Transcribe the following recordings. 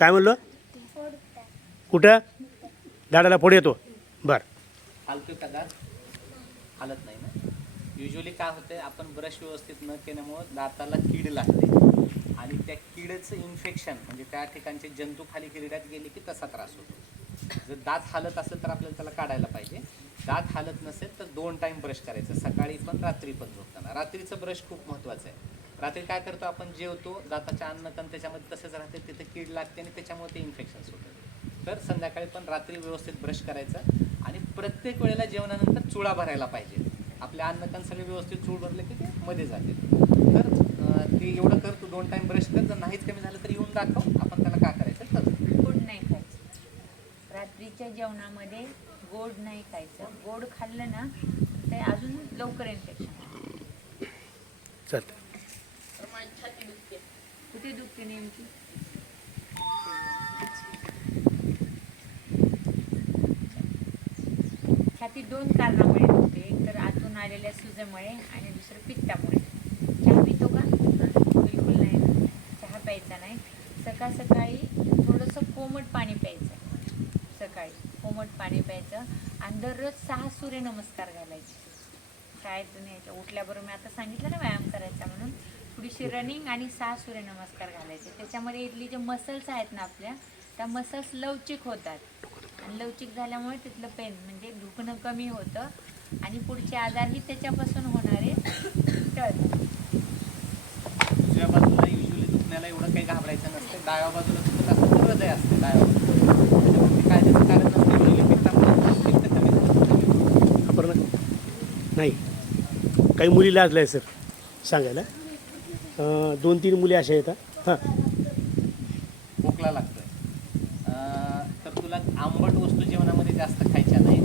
काय म्हणलं? कुठं? दाडाला फोड येतो. बरं. हलतो का दात हालत नाही ना. युजली काय होतं आपण ब्रश व्यवस्थित न केल्यामुळं दाताला कीड लागते. आणि त्या किडचं इन्फेक्शन म्हणजे त्या ठिकाणचे जंतू खाली किरड्यात गेले की तसा त्रास होतो. जर दात हालत असेल तर आपल्याला त्याला काढायला पाहिजे. दात हालत नसेल तर दोन टाईम ब्रश करायचं. सकाळी पण रात्री पण झोपताना. रात्रीचं ब्रश खूप महत्त्वाचं आहे. रात्री काय करतो आपण? जेवतो दाताच्या अन्नकण त्याच्यामध्ये तसंच राहते. तिथे कीड लागते आणि त्याच्यामुळे ते इन्फेक्शन्स होतात. तर संध्याकाळी पण रात्री व्यवस्थित ब्रश करायचं आणि प्रत्येक वेळेला जेवणानंतर चुळा भरायला पाहिजे. आपल्या अन्नकण सगळे व्यवस्थित चूळ भरले की ते मध्ये जाते. तर ते एवढं कर तू दोन टाइम ब्रश कर. जर नाहीच कमी झालं तर येऊन दाखव. आपण त्याला काय करायचं? तर गोड नाही खायचं. रात्रीच्या जेवणामध्ये गोड नाही खायचं. गोड खाल्लं ना ते अजून लवकर इन्फेक्शन चालतं कुठे दुखते नेमकी. छाती दोन कारणामुळे दुखते. एक तर आतून आलेल्या सुजेमुळे आणि दुसरं पित्तामुळे. चहा पितो का? बिलकुल नाही. चहा प्यायचा नाही. सकाळ सकाळी थोडंसं कोमट पाणी प्यायचं. सकाळी कोमट पाणी प्यायचं आणि दररोज सहा सूर्यनमस्कार घालायचे. शाळेतून यायच्या उठल्याबरोबर मी आता सांगितलं ना व्यायाम करायचा म्हणून. थोडीशी रनिंग आणि सहा सूर्यनमस्कार घालायचे. त्याच्यामध्ये इथली जे मसल्स आहेत ना आपल्या त्या मसल्स लवचिक होतात. आणि लवचिक झाल्यामुळे तिथलं पेन म्हणजे दुखणं कमी होतं. आणि पुढचे आजारही त्याच्यापासून होणारे. बाजूला युजली दुखण्याला एवढं काही घाबरायचं नसतं. डाव्या बाजूला दुखत तर हृदय असते डाव्या कारण नसतं. नाही. काही मुली लाजल्या सर. सांगायला. अं, दोन तीन मुली अशा येतात हां. खोकला लागतोय. अं, तर तुला आंबट वस्तू जेवणामध्ये जास्त खायच्या नाही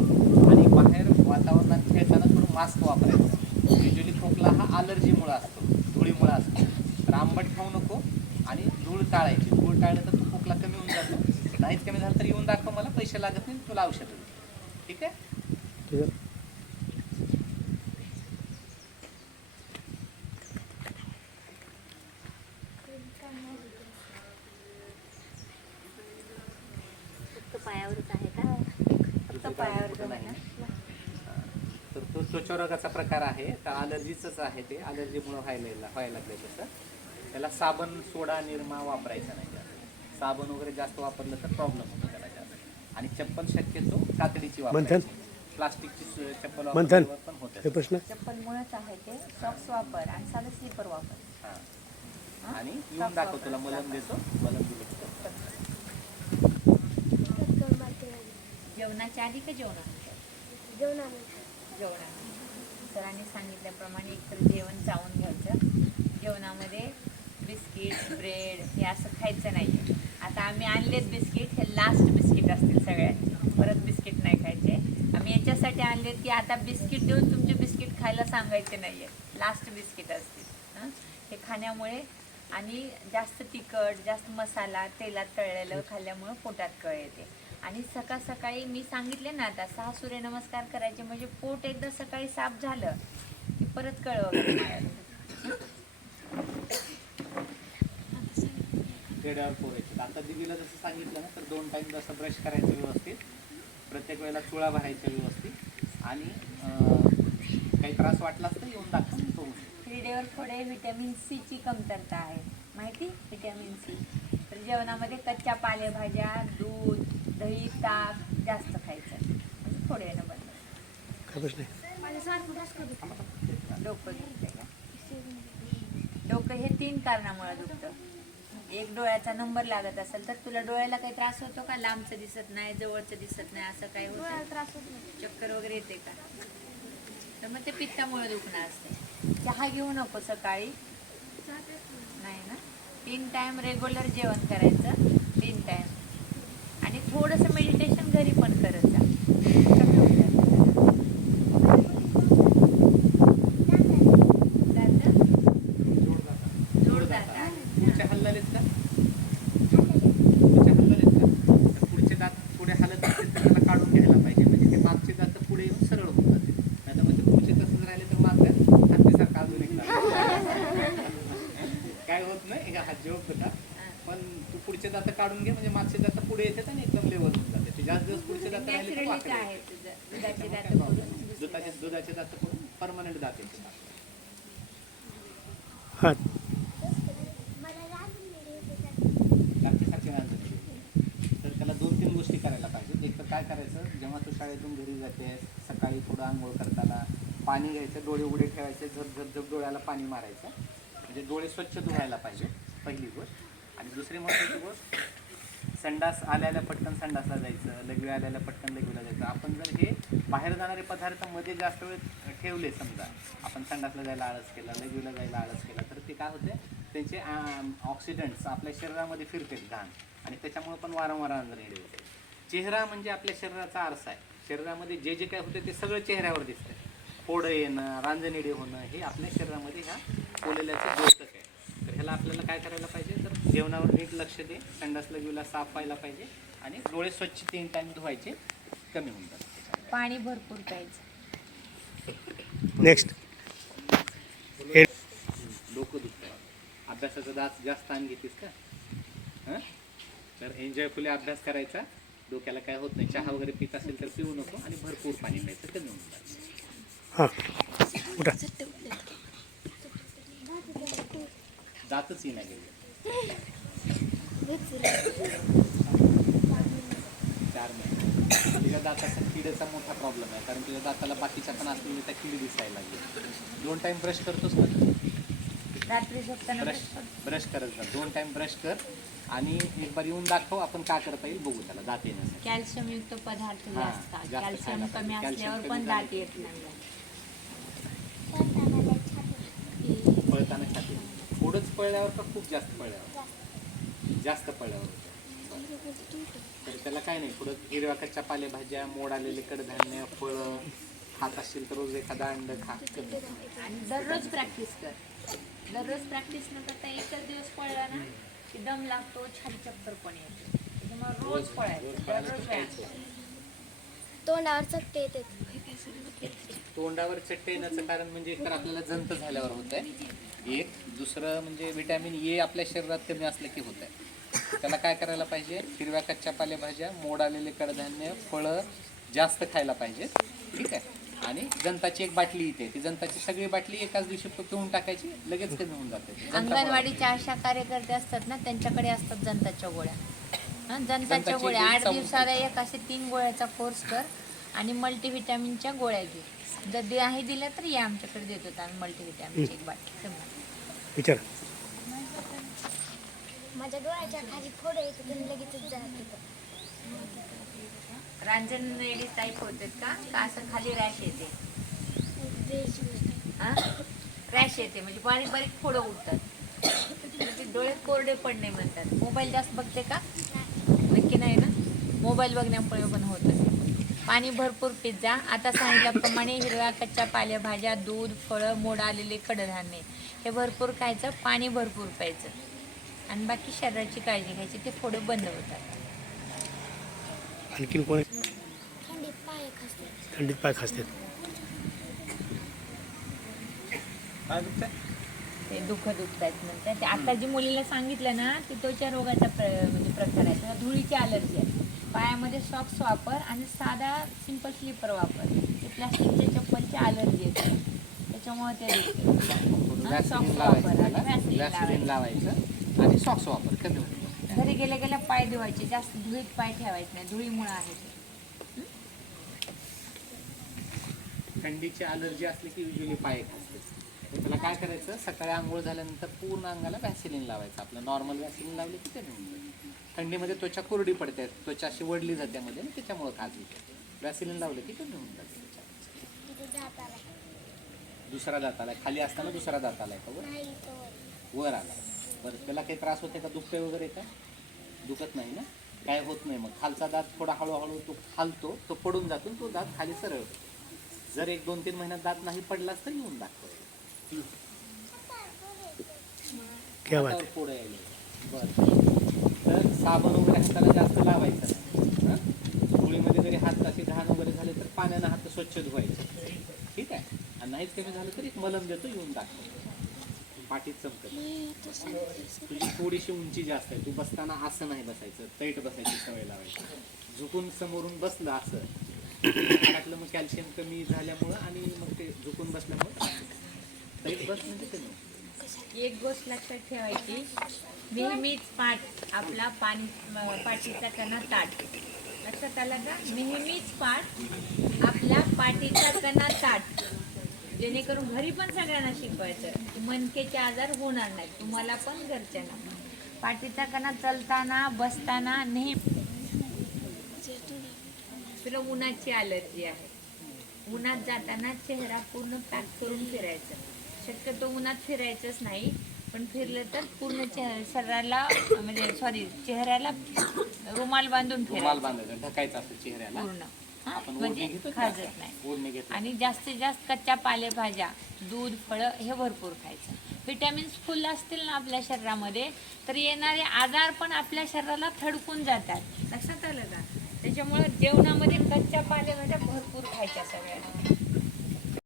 आणि बाहेर वातावरणात खेळताना थोडं मास्क वापरायचं. युजली खोकला हा अलर्जीमुळं असतो धुळीमुळं असतो. तर आंबट खाऊ नको आणि धूळ टाळायची. धूळ टाळलं तर तो खोकला कमी होऊन जातो. नाहीच कमी झालं तर येऊन दाखव मला पैसे लागत नाही तुला औषध ठीक आहे? ठीक आहे. पायावरच आहे का? फक्त आहे ना? तर तो त्वचारोगाचा प्रकार आहे तर अलर्जीचंच आहे ते. अलर्जीमुळे व्हायला व्हायला लागले तसं. त्याला साबण सोडा निरमा वापरायचा नाही जास्त. साबण वगैरे जास्त वापरलं तर प्रॉब्लेम होतो त्याला जास्त. आणि चप्पल शक्यतो कातडीची? वापरायची. प्लास्टिकची चप्पल? वापरल्यावर पण हे होतं प्रश्न चप्पलमुळेच आहे ते. सॉक्स वापर आणि साधं स्लीपर वापर. हां. हा? आणि येऊन Socks दाखव वापर. तुला मलम देतो. मलम दिलं की तो. जेवणाच्या आधी का जेवणानंतर? जेवणानंतर. सरांनी सांगितल्याप्रमाणे एकतर जेवण चावून घ्यायचं. जेवणामध्ये बिस्किट ब्रेड हे असं खायचं नाही आता आम्ही आणलेत बिस्किट हे लास्ट बिस्किट असतील सगळ्यांचे परत बिस्किट नाही खायचे. आम्ही याच्यासाठी आणलेत की आता बिस्किट देऊन तुमचे बिस्किट खायला सांगायचे नाही आहेत लास्ट बिस्किट असतील. हं? हे खाण्यामुळे आणि जास्त तिखट जास्त मसाला तेलात तळलेलं खाल्ल्यामुळं पोटात कळ येते. आणि सकाळ सकाळी मी सांगितले ना आता सहा सूर्यनमस्कार करायचे म्हणजे पोट एकदा सकाळी साफ झालं की परत कळ वगैरे मारायला. पेड्यावर पोरायची आता दिदीला जसं सांगितलं ना तर दोन टाइम जसं ब्रश करायचं व्यवस्थित प्रत्येक वेळेला चुळा भरायचा व्यवस्थित आणि काही त्रास वाटला तर येऊन दाखवा तो होईल. हिरड्यावर थोडे व्हिटॅमिन सीची कमतरता आहे माहिती व्हिटॅमिन सी तर जेवणामध्ये कच्च्या पालेभाज्या दूध दही ताक जास्त खायचं. म्हणजे थोडे येणं बंद. काय प्रश्न आहे डोकं का? डोकं हे तीन कारणामुळे दुखतं. एक डोळ्याचा नंबर लागत असेल तर तुला डोळ्याला काही त्रास होतो का? लांबचं दिसत नाही जवळचं दिसत नाही असं काही होतं? चक्कर वगैरे येते का? तर मग ते पित्तामुळे दुखणं असते. चहा घेऊ नको सकाळी. नाही ना? तीन टाइम रेग्युलर जेवण करायचं तीन टाइम आणि थोडंसं मेडिटेशन घरी पण करत जा कमी होऊन जातं. जातं? जोड जातं. पुढचे हललेत का पुढचे हललेत का तर पुढचे दात पुढे हलत असतील तर त्याला काढून घ्यायला पाहिजे म्हणजे ते मागचे दात पुढे येऊन सरळ होऊन जाते नाही तर मग ते पुढचे तसंच राहिले तर मागं हत्तीसारखा अजून एक दात. काय होत नाही का हा जोक होता. पण तू पुढचे दात काढून घे म्हणजे मागचे दात पुढे येतात आणि एकदम लेवल होऊन जाते. ते जास्त दिवस पुढचे दात राहिले दुधाची. दुधाचे दात परमनंट दात येते हां. तर त्याला दोन तीन गोष्टी करायला पाहिजेत. एक तर काय करायचं जेव्हा तू शाळेतून घरी जाते सकाळी थोडं आंघोळ करताना पाणी घ्यायचं डोळे उघडे ठेवायचे झप झप झप डोळ्याला पाणी मारायचं. म्हणजे डोळे स्वच्छ धुवायला पाहिजे पहिली गोष्ट. आणि दुसरी महत्त्वाची गोष्ट संडास आल्याला पटकन संडासला जायचं लघवी आल्याला पटकन लघवीला जायचं. आपण जर हे बाहेर जाणारे पदार्थमध्ये जास्त वेळ ठेवले समजा आपण संडासला जायला आळस केला लघवीला जायला आळस केला तर ते काय होते? त्यांचे ऑक्सिडंट्स आपल्या शरीरामध्ये फिरतात घाण आणि त्याच्यामुळे पण वारंवार आंधळी होते. चेहरा म्हणजे आपल्या शरीराचा आरसा आहे. शरीरामध्ये जे जे काय होते ते सगळं चेहऱ्यावर दिसतं फोडं येणं रांजणेडे होणं हे आपल्या शरीरामध्ये ह्या पोलेल्याचं द्योतक आहे तर ह्याला आपल्याला काय करायला पाहिजे? तर जेवणावर नीट लक्ष दे संडास लघवीला साफ व्हायला पाहिजे आणि डोळे स्वच्छ तीन टाइम धुवायचे कमी होऊन जातात पाणी भरपूर प्यायचं. नेक्स्ट डोकं दुखतं. अभ्यासाचा दात जास्त ताण घेतीस का? हां? तर एन्जॉयफुली अभ्यास करायचा. डोक्याला काय होत नाही. चहा वगैरे पित असेल तर पिऊ नको आणि भरपूर पाणी प्यायचं कमी होऊन जातं. हां. उठा. गेले. चार महिने. तुझ्या दाताचा किडीचा मोठा प्रॉब्लेम आहे कारण तुझ्या दाताला बाकीच्या पण असलेल्या त्या किडी दिसायला लागली दोन टाइम ब्रश करतोस ना तू? रात्री झोपताना ब्रश ब्रश करत. जा. दोन टाइम ब्रश कर आणि एक बार येऊन दाखव आपण काय करता येईल बघू त्याला दात येण्यासाठी. कॅल्शियम युक्त पदार्थ हा, जास्त कॅल्शियम कमी. असल्यावर पण दात. येत नाही पळताना छाती थोडंच पळल्यावर का खूप जास्त पळल्यावर? जास्त पळल्यावर. तर त्याला काय नाही थोडं हिरव्या कच्च्या पालेभाज्या मोड आलेले कडधान्य फळं खात असतील तर रोज एखादा अंड खा. कमी. आणि दररोज प्रॅक्टिस कर. दररोज प्रॅक्टिस न करता एकच दिवस पळला ना की दम लागतो छान चक्कर पण येते. त्याच्यामुळे रोज पळायचं. दररोज व्यायाम. तोंडावर चकते येते तोंडावर चट्टे येण्याचं कारण म्हणजे एकतर आपल्याला जंत झाल्यावर होत आहे एक दुसरं म्हणजे विटॅमिन ए आपल्या शरीरात कमी असलं की होत आहे त्याला काय करायला पाहिजे? हिरव्या कच्च्या पालेभाज्या मोड आलेले कडधान्य फळं जास्त खायला पाहिजेत. ठीक आहे? आणि जंताची एक बाटली इथे. ती जंताची सगळी बाटली एकाच दिवशी पिऊन टाकायची लगेच कमी होऊन जाते. अंगणवाडीच्या आशा कार्यकर्ते असतात ना त्यांच्याकडे असतात जंताच्या गोळ्या. हं, जंताची गोळ्या. आठ. दिवसाला एक असे तीन गोळ्याचा कोर्स कर आणि मल्टीव्हिटॅमिनच्या गोळ्या घे. जर नाही दिल्या तर या आमच्याकडे देतो आम्ही मल्टीव्हिटॅमिनची एक बाटली समजा. विचार. माझ्या डोळ्याच्या खाली फोड येते पण लगेचच जात होतं. रांजण रेडी टाईप होते का? का असं खाली रॅश येते? रॅश येते. म्हणजे बारीक बारीक फोडं उठतात म्हणजे डोळे कोरडे पडणे म्हणतात. मोबाईल जास्त बघते का? नक्की नाही ना? मोबाईल बघण्यामुळे पण होतं. पाणी भरपूर पित जा आता सांगितल्याप्रमाणे हिरव्या कच्च्या पालेभाज्या दूध फळं मोड आलेले कडधान्य. हे भरपूर खायचं पाणी भरपूर प्यायचं. आणि बाकी शरीराची काळजी घ्यायची ते फोडं बंद होतात. आणखीन कोण? थंडीत पाय खसते. थंडीत पाय खासतात? ते दुःख दुखतायत म्हणतात. ते आता जी मुलीला सांगितलं ना ती त्वचा रोगाचा प्र म्हणजे प्रकार आहे त्याला धुळीची अलर्जी आहे. पायामध्ये सॉक्स वापर आणि साधा सिंपल स्लीपर वापर. ते प्लास्टिकच्या चप्पलची अलर्जी येते त्याच्यामुळे ते दुखते लावायचं वापर. आणि लावायचं. आणि सॉक्स वापर कमी होईल घरी गेल्या गेल्या पाय धुवायचे. जास्त धुळीत पाय ठेवायचे नाही. धुळीमुळे आहे ते. थंडीची अलर्जी असली की युजली पाय खासते तर त्याला काय करायचं? सकाळी आंघोळ झाल्यानंतर पूर्ण अंगाला व्हॅसिलिन लावायचं. आपलं नॉर्मल व्हॅसिलिन लावले की ते थंडीमध्ये त्वचा कोरडी पडते. त्वचा अशी वडली जाते मध्ये आणि त्याच्यामुळे खाज येते व्हॅसिलिन लावलं की ते निघून जाते आला दुसरा दात आलाय. खाली असताना दुसरा दात आलाय का वर? वर. आलाय. बरं त्याला काही त्रास होते का? दुखते वगैरे का? दुखत नाही ना? काय होत नाही मग. खालचा दात थोडा हळूहळू तो खालतो तो पडून जातो तो दात खाली सरळ जर एक दोन तीन महिन्यात दात नाही पडलाच तर येऊन दाखव क्या बात हातावर तर साबण वगैरे हाताला जास्त लावायचं नाही. हं? जरी हात असे घाण वगैरे झाले तर पाण्यानं हात स्वच्छ धुवायचे. ठीक आहे? आणि नाहीच कमी झालं तर एक मलम देतो येऊन दाखव पाठीत चमकत तुझी थोडीशी उंची जास्त आहे. तू बसताना असं नाही बसायचं. तैट बसायची सवय लावायची. झुकून समोरून बसलं असं. त्यातलं मग कॅल्शियम कमी झाल्यामुळं आणि मग ते झुकून बसल्यामुळं तैट बस म्हणजे कमी एक गोष्ट लक्षात ठेवायची. नेहमीच पाठ आपला पाणी पाठीचा कणा ताट लक्षात आलं का? नेहमीच पाठ आपला पाठीचा कणा ताट जेणेकरून घरी पण सगळ्यांना शिकवायचं. मनकेचे आजार होणार नाही तुम्हाला पण घरच्यांना. पाठीचा कणा चलताना बसताना नेहमी. तुला उन्हाची अलर्जी आहे. उन्हात जाताना चेहरा पूर्ण पॅक करून फिरायचं. शक्यतो उन्हात फिरायचंच नाही पण फिरलं तर पूर्ण चेह शरीराला म्हणजे सॉरी चेहऱ्याला रुमाल बांधून रुमाल फिरायचं. बांधायचं ढकायचं असतं चेहऱ्याला. पूर्ण. हा, आपण ओढणी म्हणजे घेतो ना खाजत. नाही. ओढणी घेतो. आणि जास्तीत जास्त कच्च्या पालेभाज्या दूध फळं हे भरपूर खायचं. विटॅमिन्स फुल असतील ना आपल्या शरीरामध्ये तर येणारे आजार पण आपल्या शरीराला थडकून जातात. लक्षात आलं का? त्याच्यामुळे जेवणामध्ये कच्च्या पालेभाज्या भरपूर खायच्या